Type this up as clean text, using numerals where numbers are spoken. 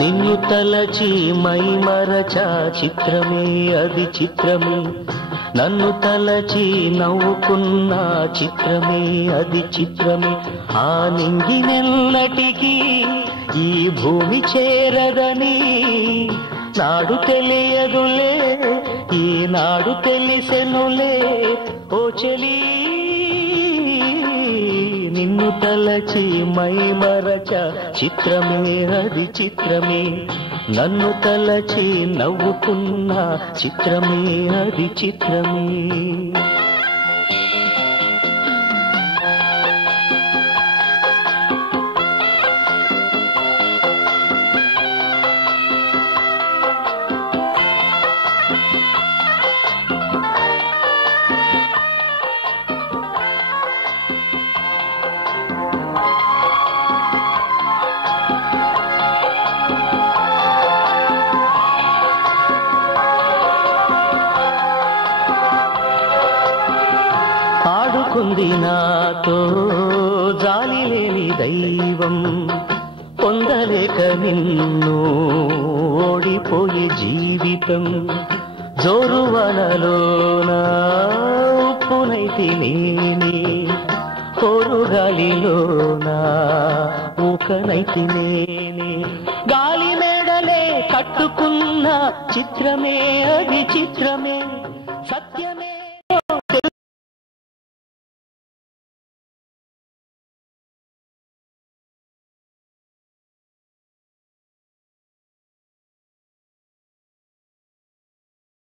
నిన్ను తలచి మై మరచా చిత్రమే అది చిత్రమే నన్ను తలచి నవ్వుకున్న చిత్రమే అది చిత్రమే ఆ నింగినెల్లటికీ ఈ భూమి చేరదని నాడు తెలియదులే ఈనాడు తెలిసెనులే ఓ చెలి నిన్ను తలచి మై మరచ చిత్రమే అది చిత్రమే నన్ను తలచి నవ్వుకున్న చిత్రమే అది చిత్రమే ఆడుకుంది నాతో జాలి లేని దైవం పొందలేక నిన్ను ఓడిపోయే జీవితం జోరువనలోన ఉప్పునైతి నేనే కోరుగాలిలోన ఊకనైతి నేనే గాలి మేడలే కట్టుకున్న చిత్రమే అది చిత్రమే సత్యమే